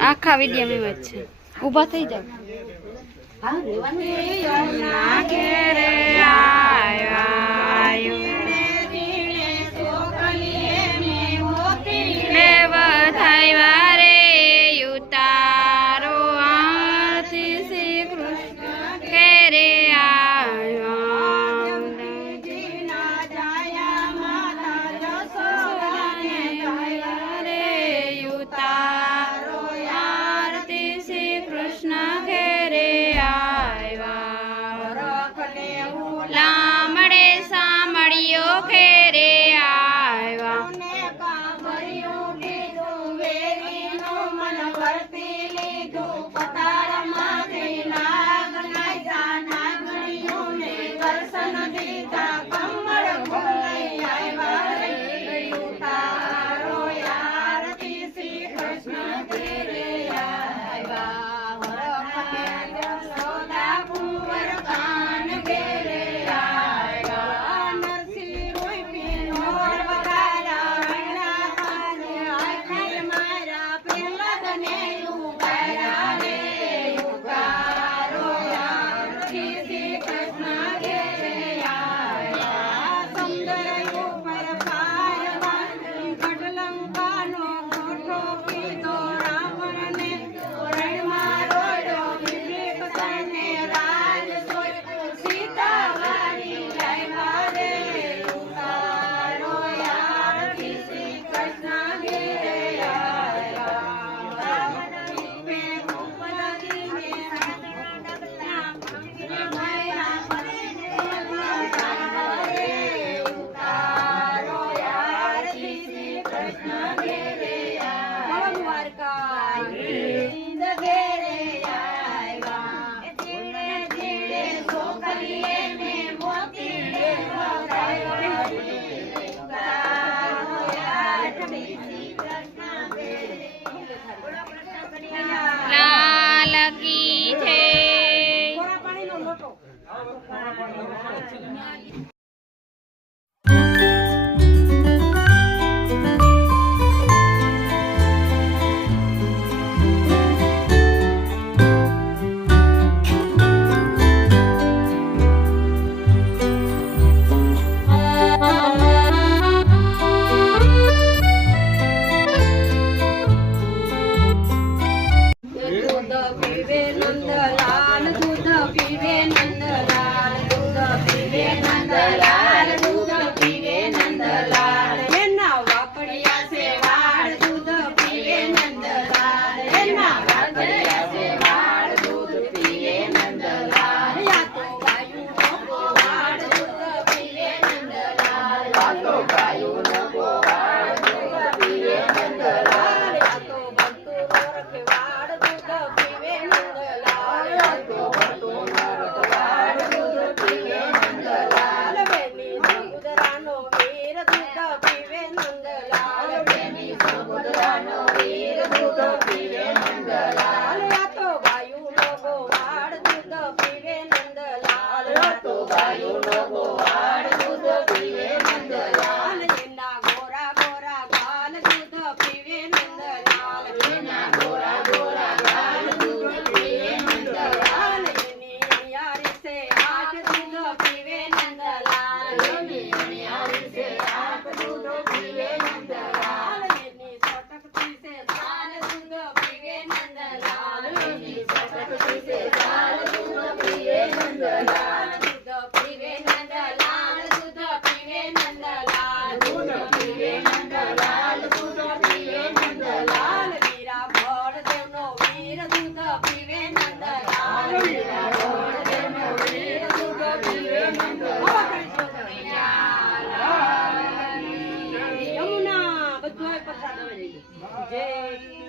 આખા વિડીયો માં છે ઊભા થઈ જાવ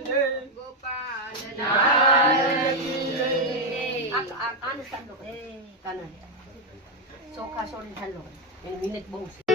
જય ગોપાલ કાન ઠંડો એ કાન ચોખા છોડી ઠંડો એની મિનિટ બહુ છે.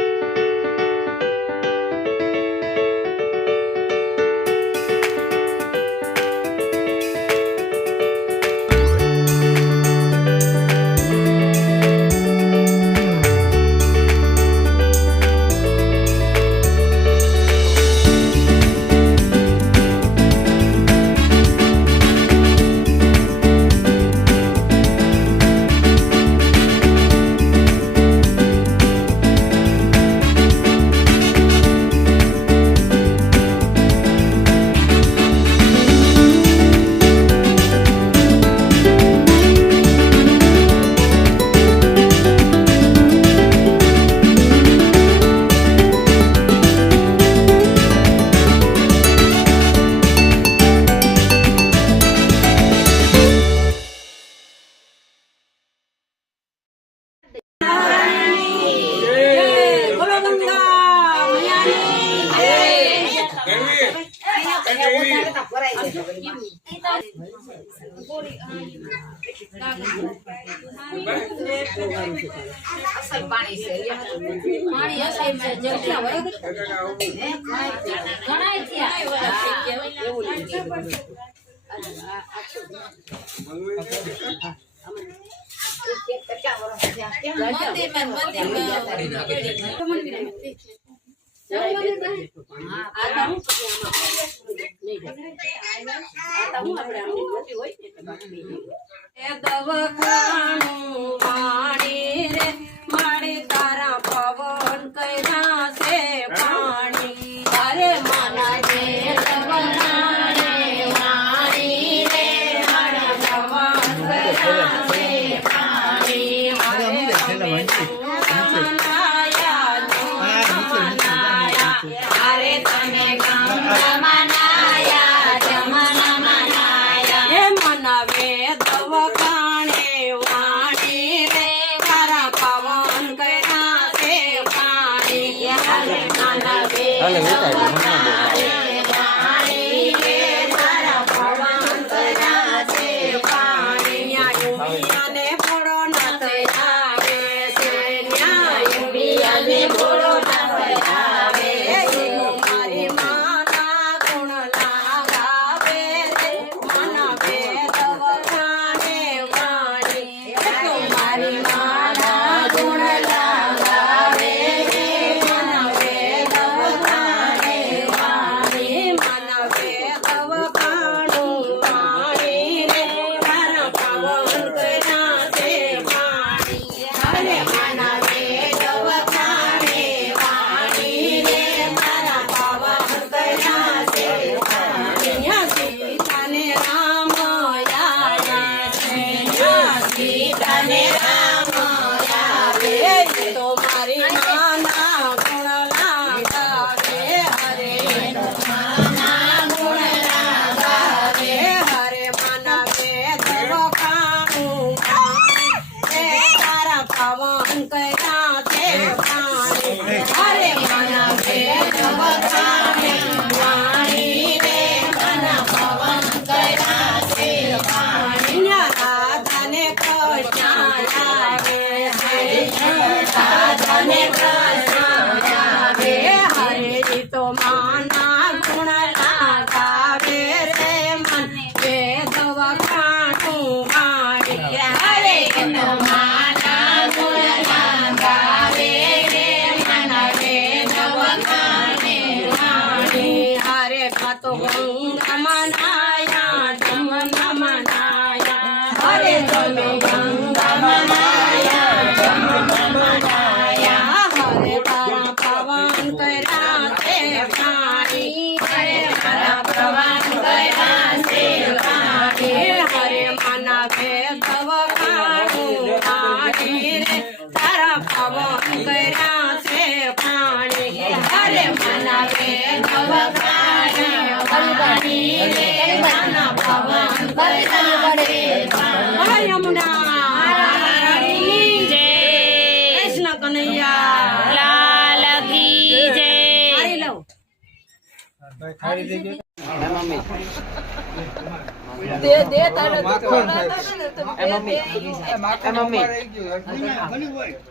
દે દે તારે તો માખણ કોના થાય. તને તો એ દે મમ્મી. દે એ માખણ મમ્મી. રહી ગયું.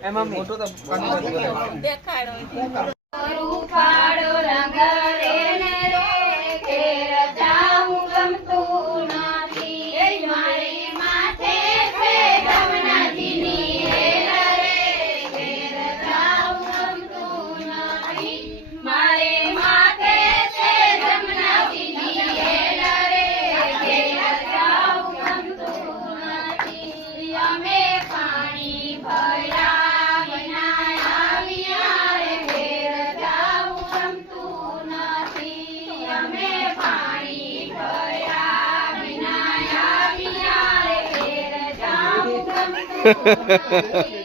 એ મમ્મી મોટો તો પાણી દેખાડો રૂપાળો રંગ રે ને રે ઘેર જાઉં ગમતું નથી મારી માથે છે જમનાજીની હેલ રે ઘેર જાઉં ગમતું નથી મારે માથે છે જમનાજીની હેલ રે ઘેર જાઉં ગમતું નથી અમે પાણી ભર્યા વિના આવ્યા રે ઘેર જાઉં ગમતું નથી અમે પાણી ભર્યા વિના આવ્યા રે ઘેર જાઉં ગમતું નથી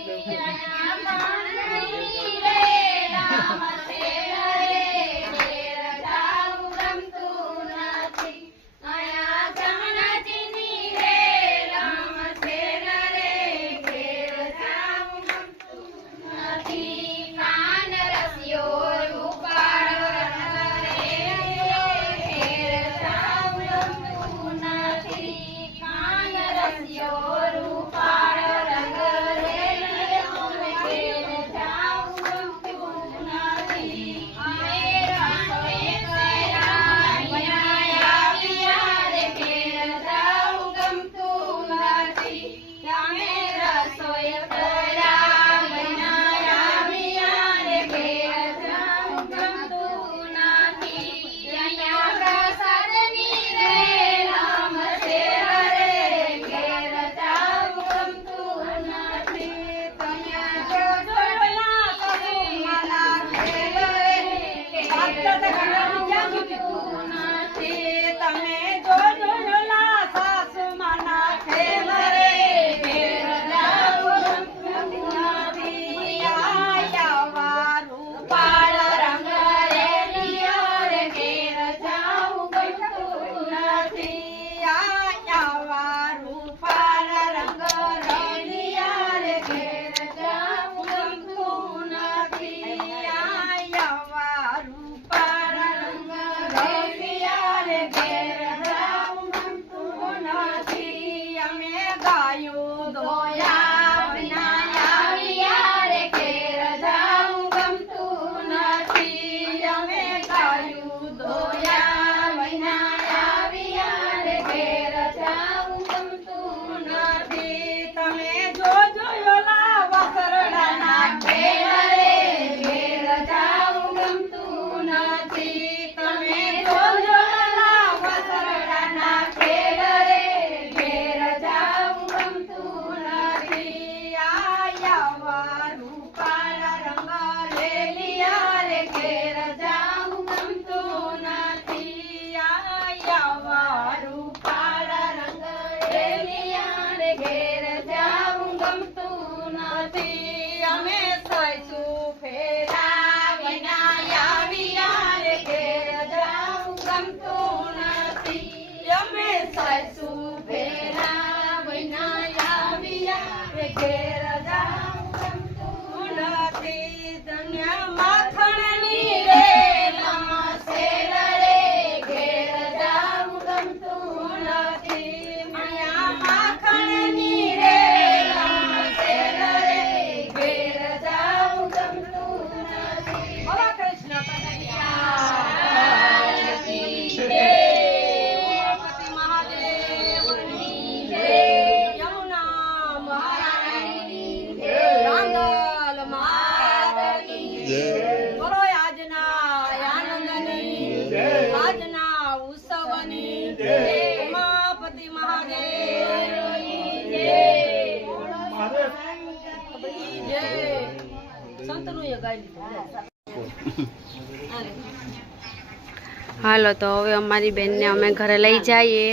હાલો તો હવે અમારી બેનને અમે ઘરે લઈ જઈએ.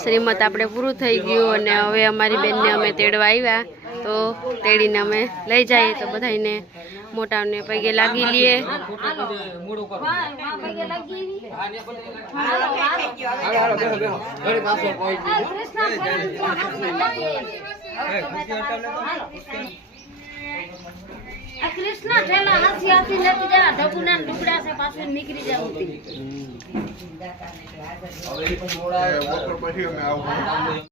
શ્રીમત આપણે પૂરું થઈ ગયું અને હવે અમારી બેનને અમે તેડવા આવ્યા તો તેડીને અમે લઈ જઈએ. તો બધાને મોટાને પગે લાગી લઈએ. આ કૃષ્ણ ઠેલા હાથી હાથી લેતી જા ઢબુના ટુકડા છે પાછું નીકળી જાય ઉતી બપોર પછી અમે આવું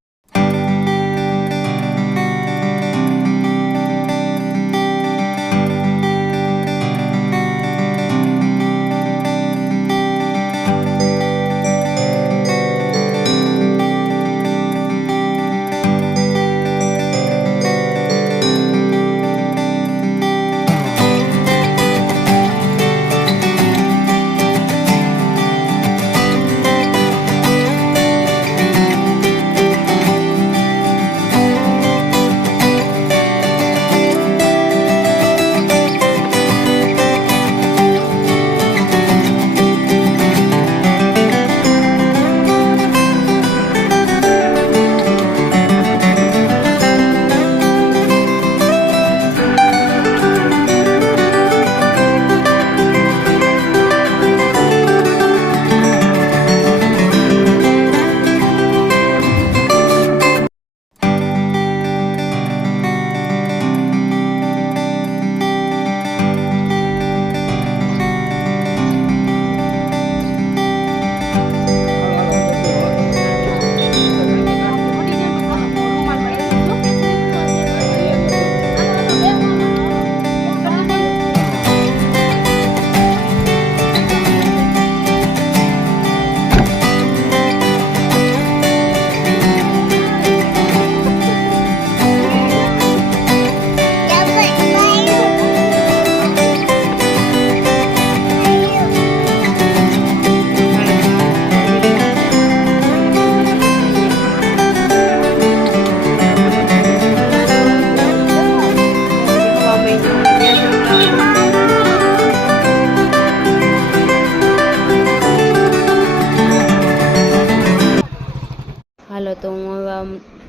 હાલો તો હું હવે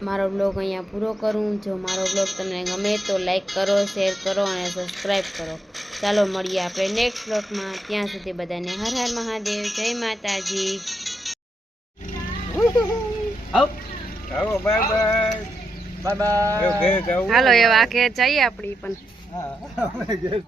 મારો બ્લોગ અહીંયા પૂરો કરું. જો મારો બ્લોગ તમને ગમે તો લાઈક કરો, શેર કરો અને સબસ્ક્રાઈબ કરો. ચાલો મળીએ આપણે નેક્સ્ટ બ્લોગમાં. ત્યાં સુધી બધાને હર હર મહાદેવ, જય માતાજી. ચાલો બાય બાય બાય બાય હાલો એવા ઘેર જઈએ આપણી પણ. હા